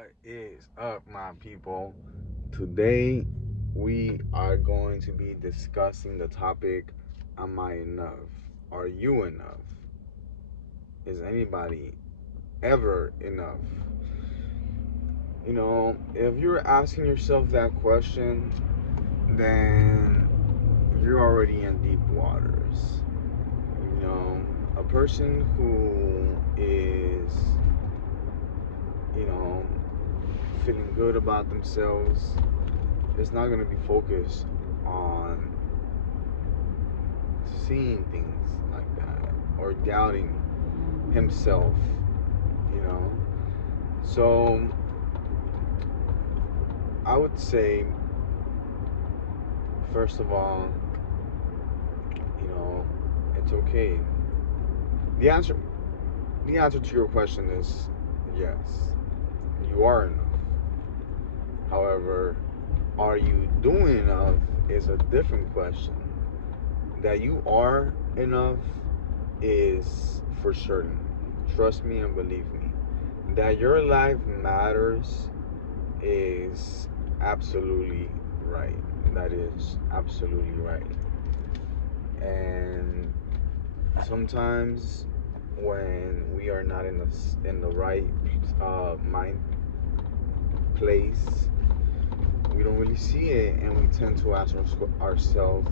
What is up, my people? Today we are going to be discussing the topic: Am I enough? Are you enough? Is anybody ever enough? If you're asking yourself that question, then you're already in deep waters. You know, a person who is, you know, feeling good about themselves is not going to be focused on seeing things like that or doubting himself, you know. So I would say, first of all, you know, it's okay. The answer, the answer to your question is yes, you are enough. However, are you doing enough is a different question. That you are enough is for certain. Trust me and believe me. That your life matters is absolutely right. That is absolutely right. And sometimes when we are not in the right mind place, we don't really see it, and we tend to ask ourselves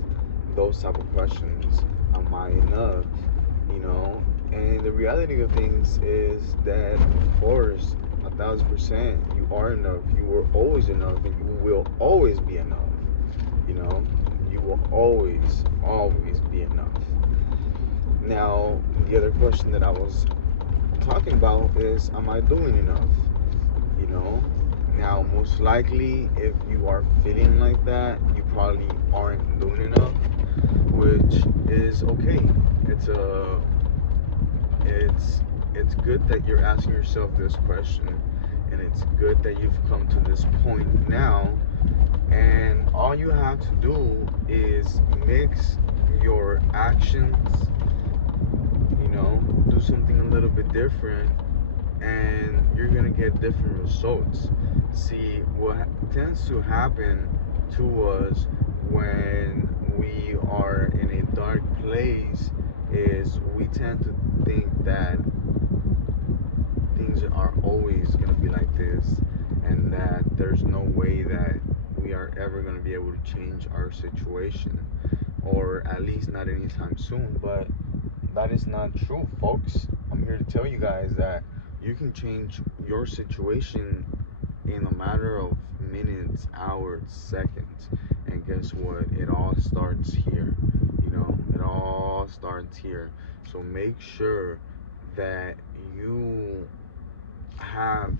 those type of questions. Am I enough? You know, and the reality of things is that, of course, 1,000%, you are enough. You were always enough, and you will always be enough. You know, you will always be enough. Now, the other question that I was talking about is, am I doing enough? You know, now most likely, if you are feeling like that, you probably aren't doing enough, which is okay. It's a it's good that you're asking yourself this question, and it's good that you've come to this point now, and all you have to do is mix your actions, do something a little bit different, and you're gonna get different results. See, what tends to happen to us when we are in a dark place is we tend to think that things are always going to be like this, and that there's no way that we are ever going to be able to change our situation, or at least not anytime soon. But that is not true, folks. I'm here to tell you guys that you can change your situation in a matter of minutes, hours, seconds. And guess what? It all starts here. It all starts here. So make sure that you have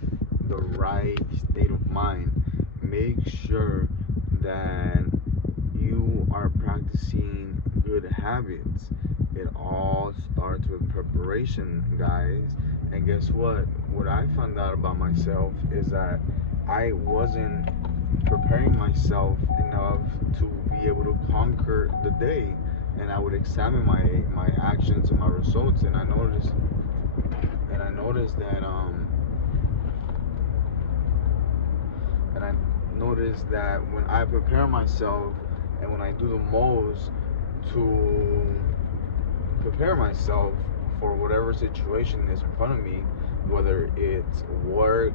the right state of mind. Make sure that you are practicing good habits. It all starts with preparation, guys. And guess what? What I found out about myself is that I wasn't preparing myself enough to be able to conquer the day. And I would examine my actions and my results, and I noticed that and I noticed that when I prepare myself and when I do the most to prepare myself for whatever situation is in front of me, whether it's work,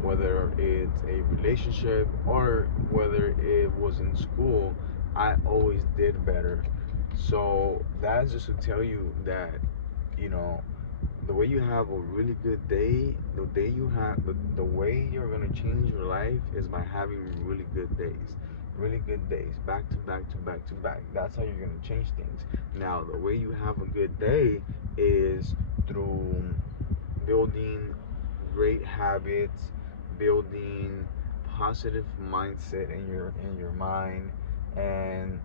whether it's a relationship, or whether it was in school, I always did better. So that's just to tell you that, you know, the way you have a really good day, the way you're gonna change your life is by having really good days, back to back to back to back. That's how you're gonna change things. Now, the way you have a good day is through building great habits, building positive mindset in your mind, and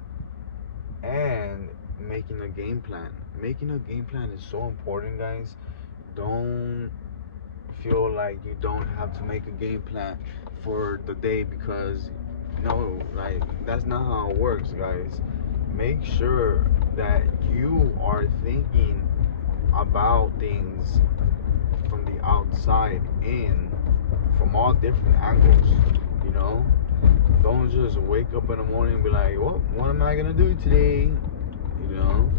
and making a game plan. Making a game plan is so important, guys. Don't feel like you don't have to make a game plan for the day, because no, like, that's not how it works, guys. Make sure that you are thinking about things from the outside in, from from all different angles, you know. Don't just wake up in the morning and be like, well, what am I gonna do today? You know,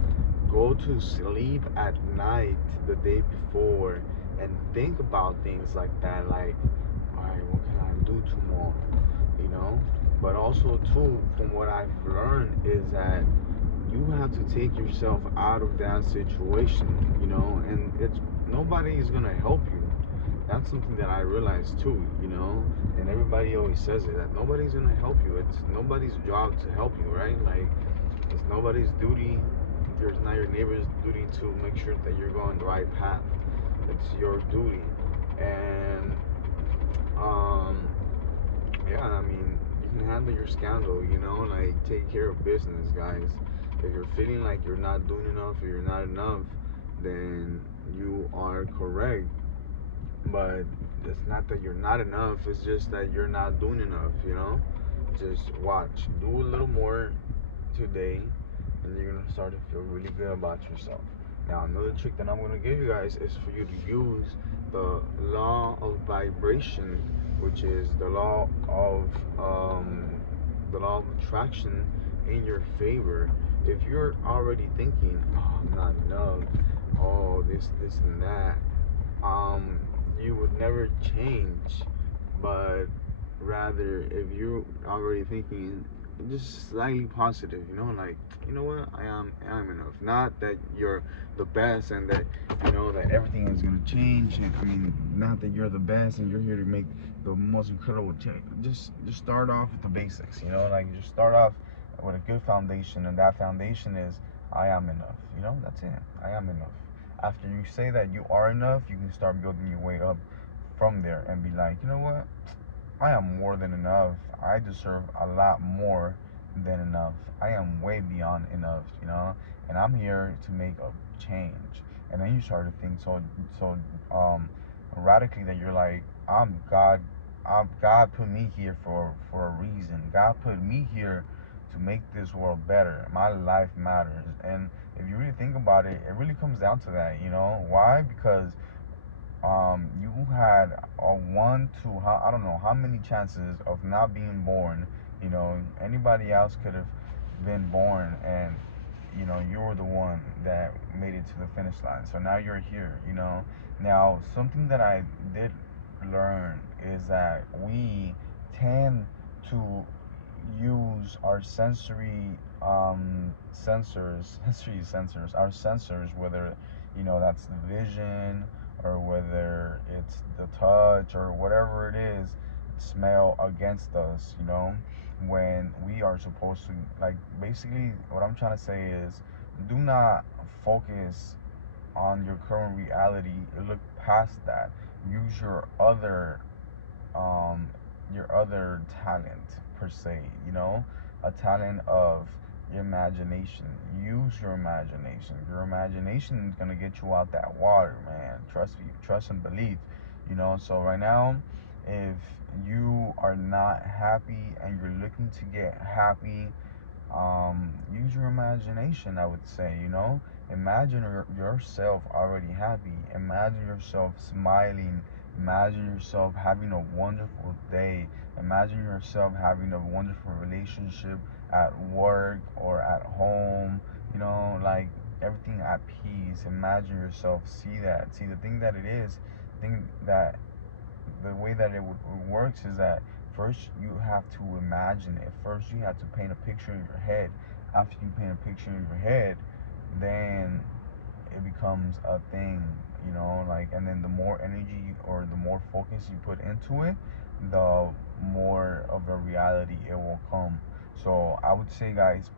go to sleep at night the day before and think about things like that, like, all right, what can I do tomorrow? You know, but also too, from what I've learned is that you have to take yourself out of that situation, you know, and it's nobody is gonna help you. That's something that I realized too, you know, and everybody always says it, that nobody's gonna help you. It's nobody's job to help you, right? Like, it's nobody's duty. It's not your neighbor's duty to make sure that you're going the right path. It's your duty. And yeah, I mean, you can handle your scandal, you know, like take care of business, guys. If you're feeling like you're not doing enough or you're not enough, then you are correct. But it's not that you're not enough, it's just that you're not doing enough, you know? Just watch. Do a little more today, and you're gonna start to feel really good about yourself. Now, another trick that I'm gonna give you guys is for you to use the law of vibration, which is the law of attraction in your favor. If you're already thinking, oh, I'm not enough, oh, this, and that, um, you would never change. But rather, if you're already thinking just slightly positive, you know, like, you know what, I am enough. Not that you're the best and that you know that everything is gonna change. And, I mean, not that you're the best and you're here to make the most incredible change. Just start off with the basics, you know, like just start off with a good foundation, and that foundation is I am enough. You know, that's it. I am enough. After you say that you are enough, you can start building your way up from there and be like, you know what? I am more than enough. I deserve a lot more than enough. I am way beyond enough, you know? And I'm here to make a change. And then you start to think so um radically that you're like, God put me here for a reason. God put me here to make this world better. My life matters. And if you really think about it, it really comes down to that, you know? Why? Because you had a one to how I don't know how many chances of not being born. You know, anybody else could have been born, and you know you were the one that made it to the finish line. So now you're here. You know, now something that I did learn is that we tend to use our sensory sensors, our sensors, whether you know that's the vision or whether it's the touch or whatever it is, smell against us, you know, when we are supposed to, like, basically what I'm trying to say is do not focus on your current reality, look past that, use um your other talent per se, you know, a talent of your imagination. Use your imagination. Your imagination is gonna get you out that water, man. Trust and believe, you know. So right now, if you are not happy and you're looking to get happy, use your imagination, I would say, you know. Imagine yourself already happy. Imagine yourself smiling. Imagine yourself having a wonderful day. Imagine yourself having a wonderful relationship at work or at home, you know, like everything at peace. Imagine yourself, see that, see the thing that it is, thing that the way that works is that first you have to imagine it. First you have to paint a picture in your head. After you paint a picture in your head, then it becomes a thing, you know, like, and then the more energy or the more focus you put into it, the more of a reality it will come. So I would say, guys,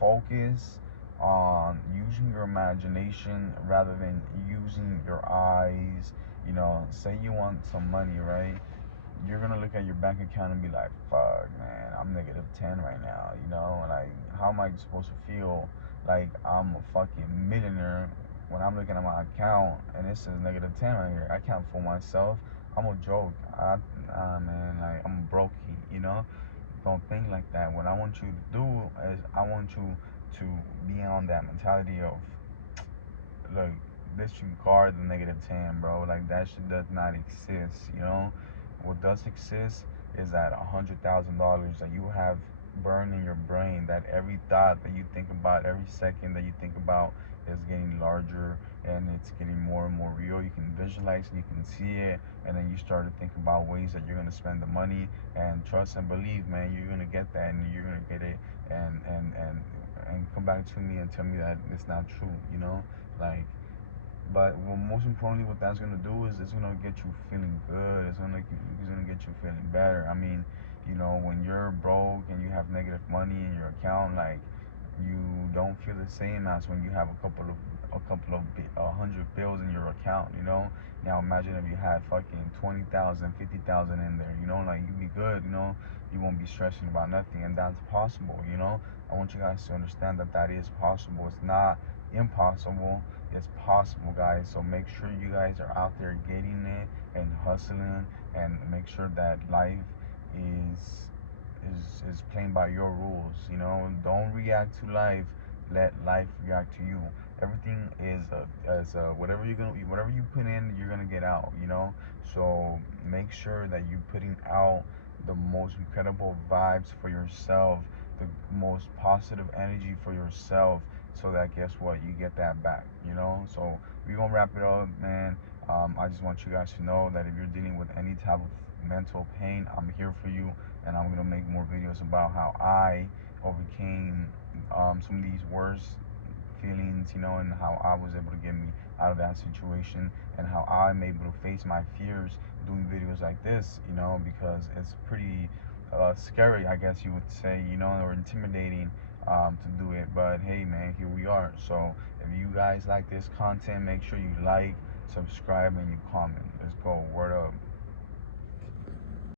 focus on using your imagination rather than using your eyes. You know, say you want some money, right? You're gonna look at your bank account and be like, fuck, man, I'm -10 right now, you know? Like, how am I supposed to feel like I'm a fucking millionaire when I'm looking at my account and it says -10 right here? I can't fool myself. I'm a joke. Man, like, I'm broke, you know? Don't think like that. What I want you to do is I want you to be on that mentality of, look, disregard the -10, bro. Like, that shit does not exist, you know? What does exist is that $100,000 that you have burned in your brain, that every thought that you think about, every second that you think about is getting larger and it's getting more and more real. You can visualize and you can see it, and then you start to think about ways that you're going to spend the money, and trust and believe, man, you're going to get that, and you're going to get it. And come back to me and tell me that it's not true, you know, like. But most importantly, what that's gonna do is it's gonna get you feeling good. It's gonna get you feeling better. I mean, you know, when you're broke and you have negative money in your account, like, you don't feel the same as when you have a hundred bills in your account. You know. Now imagine if you had fucking 20,000, 50,000 in there. You know, like, you'd be good. You know, you won't be stressing about nothing, and that's possible. You know, I want you guys to understand that that is possible. It's not impossible. It's possible, guys. So make sure you guys are out there getting it and hustling, and make sure that life is is playing by your rules. You know, don't react to life. Let life react to you. Everything is whatever whatever you put in, you're gonna get out. You know, so make sure that you're putting out the most incredible vibes for yourself, the most positive energy for yourself, so that, guess what, you get that back. You know, so we're gonna wrap it up, man. I just want you guys to know that if you're dealing with any type of mental pain, I'm here for you, and I'm gonna make more videos about how I overcame some of these worst feelings, you know, and how I was able to get me out of that situation, and how I'm able to face my fears doing videos like this, you know, because it's pretty scary, I guess you would say, you know, or intimidating to do it. But hey, man, here we are. So if you guys like this content, make sure you like, subscribe, and you comment. Let's go. Word up.